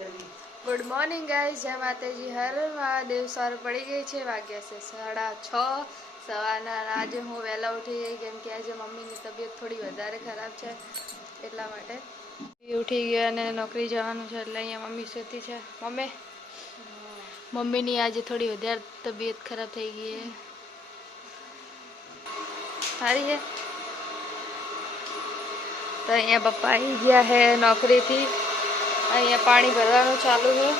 Good morning guys, जय माताजी, हर महादेव। सवार पड़ी गई है, वाग्या से 6:30 સવારના। આજે હું વહેલા ઉઠી ગઈ કેમ કે આજે મમ્મીની તબિયત થોડી વધારે ખરાબ છે, એટલા માટે ઉઠી ગયા અને નોકરી જવાનું છે, એટલે અહીંયા મમ્મી સૂતી છે। મમ્મીની આજે થોડી વધારે તબિયત ખરાબ થઈ ગઈ છે, સારી છે। તો અહીંયા પપ્પા આવી ગયા છે નોકરીથી। અહીંયા પાણી ભરવાનું ચાલુ છે।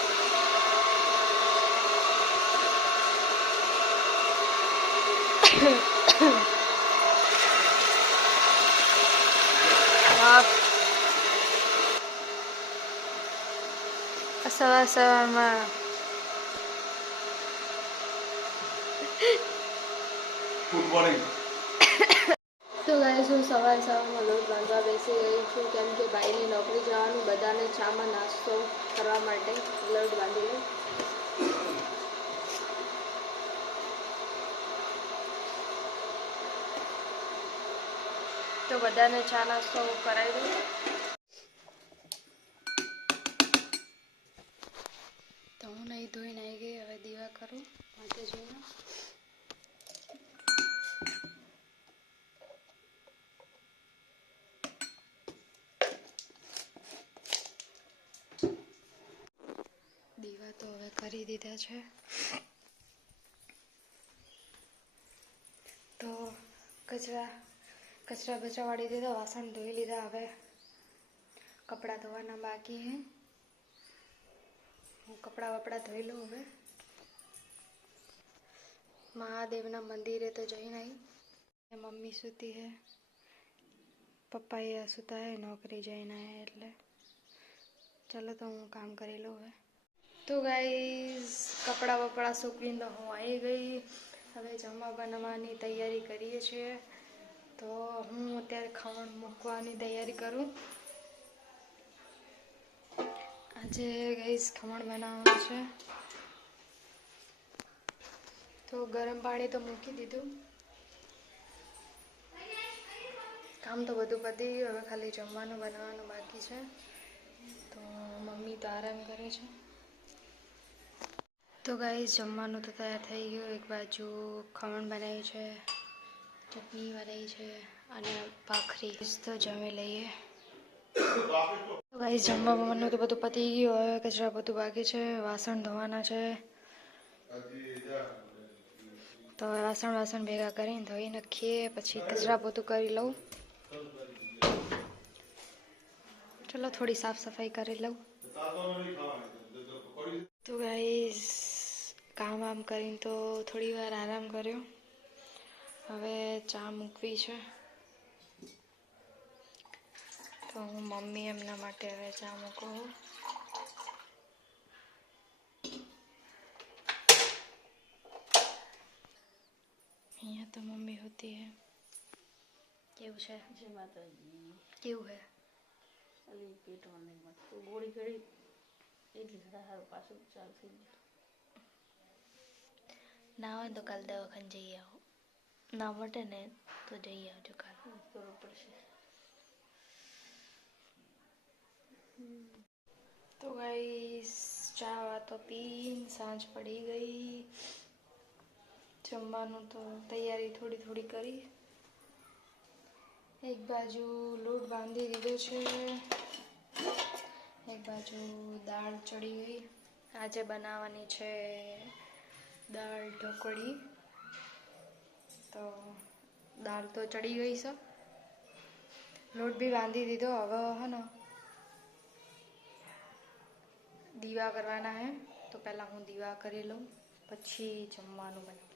સવારમાં ગુડ મોર્નિંગ। તો ગાઈસ, હું સવારમાં લોટ બાંધવા બેસી ગઈ છું કેમ કે ભાઈની નોકરી જવાનું, બધાને ચામાં નાસ્તો કરવા માટે લોટ બાંધી લઉં। તો બધાને ચા નાસ્તો કરાવી દઉં। તો હું નહીં ધોઈને આવી ગઈ, હવે દીવા કરું માતાજીનો। દીવા તો હવે કરી દીધા છે। તો કચરા બચરા વાળી દીધા, વાસણ ધોઈ લીધા। હવે કપડાં ધોવાના બાકી હે, હું કપડાં વપડા ધોઈ લઉં। હવે મહાદેવના મંદિરે તો જઈને આવી। મમ્મી સૂતી હે, પપ્પા એ સૂતા હે, નોકરી જઈને આવ્યા એટલે ચાલો તો હું કામ કરી લઉં। હવે તો ગાઈસ, કપડાં વપડા સૂકવીને હું આવી ગઈ। હવે જમવા બનાવવાની તૈયારી કરીએ છીએ। તો હું અત્યારે ખમણ મૂકવાની તૈયારી કરું। આજે ગાઈસ ખમણ બનાવવાનું છે, તો ગરમ પાણી તો મૂકી દીધું। કામ તો બધું પતી ગયું, હવે ખાલી જમવાનું બનાવવાનું બાકી છે। તો મમ્મી તો આરામ કરે છે। તો ગાઈસ, જમવાનું તો તૈયાર થઈ ગયું। એક બાજુ ખમણ બનાવ્યું છે, ચટણી બનાવી છે અને ભાખરી। તો જમી લઈએ। તો ગાઈસ, જમવાનું તો બધું પતી ગયું, હવે કચરા બધું બાકી છે, વાસણ ધોવાના છે। તો વાસણ ભેગા કરીને ધોઈ નાખીએ, પછી કચરા બધું કરી લઉં। ચલો થોડી સાફ સફાઈ કરી લઉં। તો ગાઈસ, કામ વામ કરીને તો થોડી વાર આરામ કર્યો। હવે ચા મૂકવી છે, તો હું મમ્મી એમના માટે હવે ચા મૂકું। અહીંયા તો મમ્મી હોતી હે। કેવું છે? જય માતાજી। કેવું હે? અલી પેટમાં નહીં મત તો ગોળી ગળી એટલી સારું પાછું ચાલુ થઈ ગયું। ના હોય તો કાલ દવાખાને જઈ આવો, ના મટે ને તો જઈ આવજો, કાલ કરવું પડશે। તો ગાઈસ, ચા તો પીને સાંજ પડી ગઈ। જમવાનું તો તૈયારી થોડી થોડી કરી। એક બાજુ લોટ બાંધી દીધો છે, એક બાજુ દાળ ચડી ગઈ। આજે બનાવવાની છે દાળ ઢોકળી। તો દાળ તો ચડી ગઈ છે, લોટ બી બાંધી દીધો। હવે હે ને દીવા કરવાના હે, તો પહેલાં હું દીવા કરી લઉં, પછી જમવાનું બનાવું।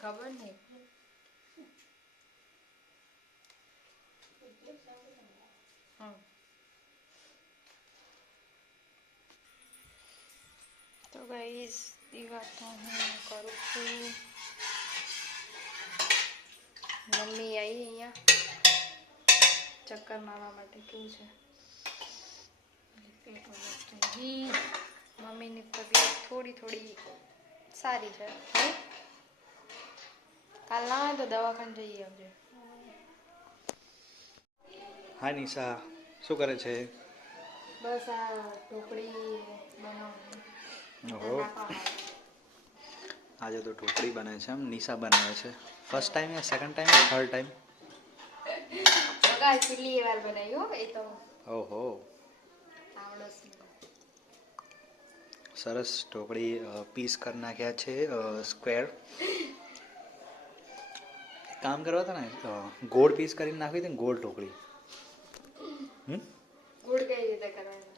ખબર નહીં। તો ગાઈસ, દીવા તો હું કરું છું। મમ્મી આવી અહીંયા ચક્કર મારવા માટે। કેવું છે? મમ્મીની તબિયત થોડી સારી છે। કાલ ના હોય તો દવાખાને જઈ આવજે. હા નિશા, શું કરે છે? બસ આ ઢોકળી બનાવું. ઓહો, આજે તો ઢોકળી બને છે એમ? નિશા બનાવે છે. ફર્સ્ટ ટાઈમ યા સેકન્ડ ટાઈમ યા થર્ડ ટાઈમ? બગા છેલ્લી વાર બનાવ્યું એ તો. ઓહો, આવડસ. સરસ. ઢોકળી પીસ કરી નાખ્યા છે સ્ક્વેર. કામ કરવા હતા ને, ગોળ પીસ કરીને નાખી હતી ને, ગોળ ઢોકળી. ગુડ કઈ રીતે કરવાનું?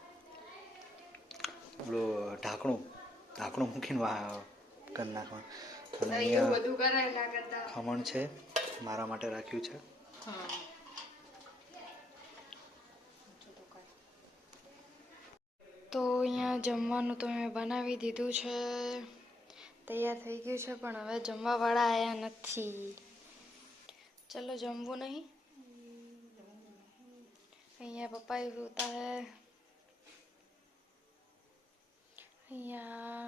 પેલું ઢાંકણું મૂકીને કરી નાખવાનું. અને એવું અહીંયા બધું કરાય ના કરતા. ખમણ છે, મારા માટે રાખ્યું છે. તો અહીંયા જમવાનું તો મેં બનાવી દીધું છે, તૈયાર થઈ ગયું છે, પણ હવે જમવાવાળા આવ્યા નથી. ચલો જમવું નહીં. અહીંયા પપ્પા સૂતા હે. અહીંયા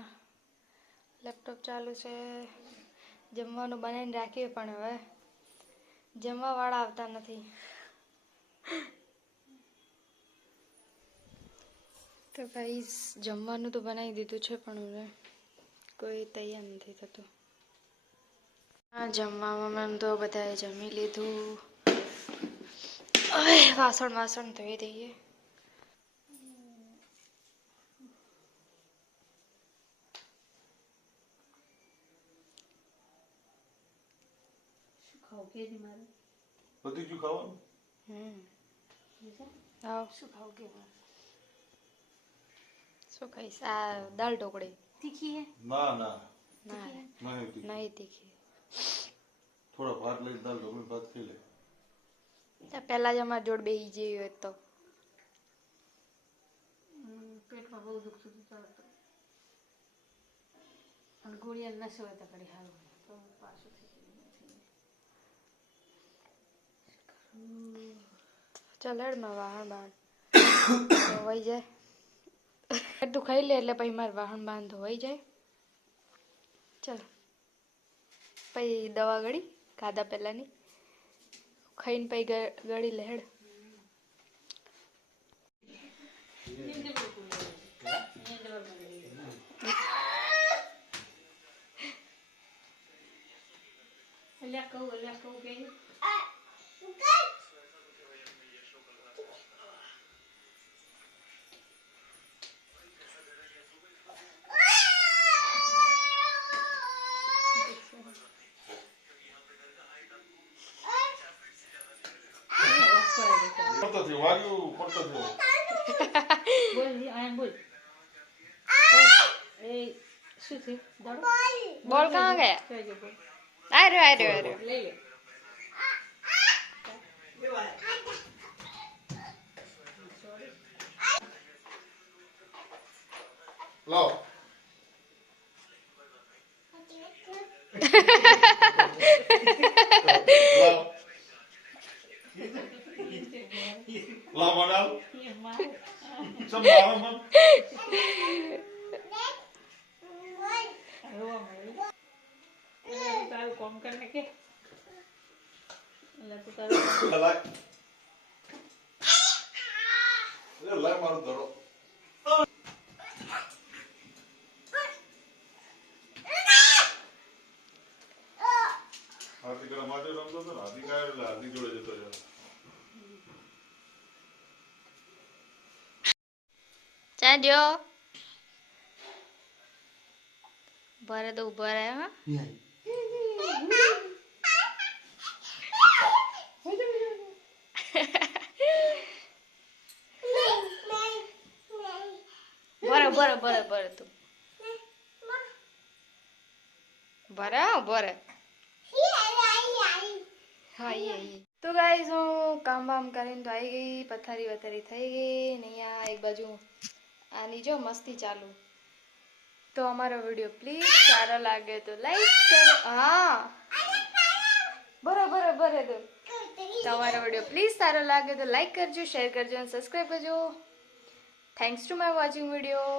લેપટોપ ચાલુ છે. જમવાનું બનાવીને રાખ્યું પણ હવે જમવાવાળા આવતા નથી. તો ગાઈસ જમવાનું તો બનાવી દીધું છે, પણ હવે કોઈ તૈયાર નથી થતું. હા, જમવામાં મેં તો બધાએ જમી લીધું. હવે વાસણ ધોઈ દઈએ. શું ખાઈશ? આ દાળ ઢોકળી તીખી હે? ના ના ના નહીં તીખી. થોડા ભાત લઈ દાલ ઢોકળી ભાત ખાઈ લે. પહેલા જ અમારી જોડ બેસી જઈ હોય તો પેટમાં બહુ દુખતું હતું ચાલતું અને ગોળિયા નસો હોય તો કડી હાલ તો પાછું થઈ ચાલ હેડમાં વાહણ બાંધ ધોવાઈ જાય. તું ખાઈ લે એટલે પછી મારે વાહણ બાંધ ધોવાઈ જાય. ચાલ પછી દવા ગળી ખાધા પહેલાંની ખાઈને પછી ગળી લે હેડ. અલ્યા કહું કે પડતો થયો વાગ્યું પડતો થયો. બોલ આમ બોલ એ શું છે દાડો બોલ કहाँ ગયા? કહેજો બોલ આ રહ્યો. લઈ લે લાવ લાવ બનાવ સબ મારો મન તારું કામ કરને કે એટલે તું તારું લાય લાય મારું ધરો. હાથી કરા માટે રમતો હતો ને, હાથી કાઢ એટલે હાથી જોડે જતો રહ્યો. ચાજો ભરે તો ઉભા રહે. હા ભરે તું ભરે. ભરે હા તો ગાઈસ હું કામ વામ કરીને તો આવી ગઈ. પથારી વથારી થઈ ગઈ ને અહીંયા એક બાજુ આની જો મસ્તી ચાલુ. તો અમારો વિડીયો પ્લીઝ સારો લાગે તો લાઈક કરો. હા બરાબર તો તમારો વિડીયો પ્લીઝ સારો લાગે તો લાઈક કરજો, શેર કરજો અને સબસ્ક્રાઈબ કરજો. Thanks to my watching video.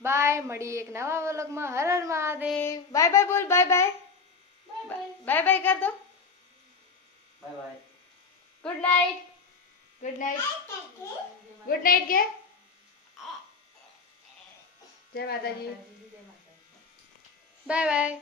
Bye. મળીએ એક નવા વ્લોગમાં. હર હર મહાદેવ. બાય બાય બોલ. Bye bye. बाय बाय कर दो. Bye bye. Good night. Good night. Good night के. जय माता जी. Bye bye.